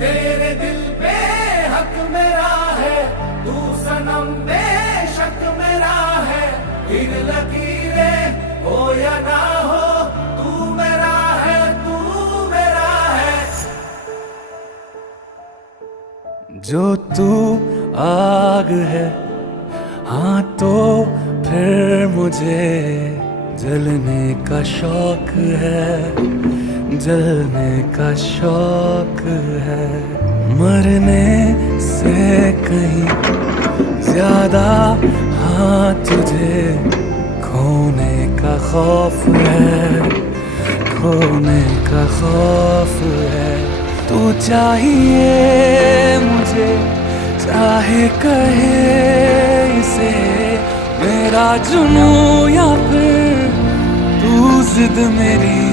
तेरे दिल पे हक मेरा है, तू सनम बेशक मेरा है। फिर लकीरें हो या ना हो, तू मेरा है, तू मेरा है। जो तू आग है, हाँ तो फिर मुझे जलने का शौक है, जलने का शौक है। मरने से कहीं ज्यादा हाँ तुझे खोने का खौफ है, खोने का खौफ है। तू चाहिए मुझे, चाहे कहे इसे मेरा जुनून या फिर तू जिद मेरी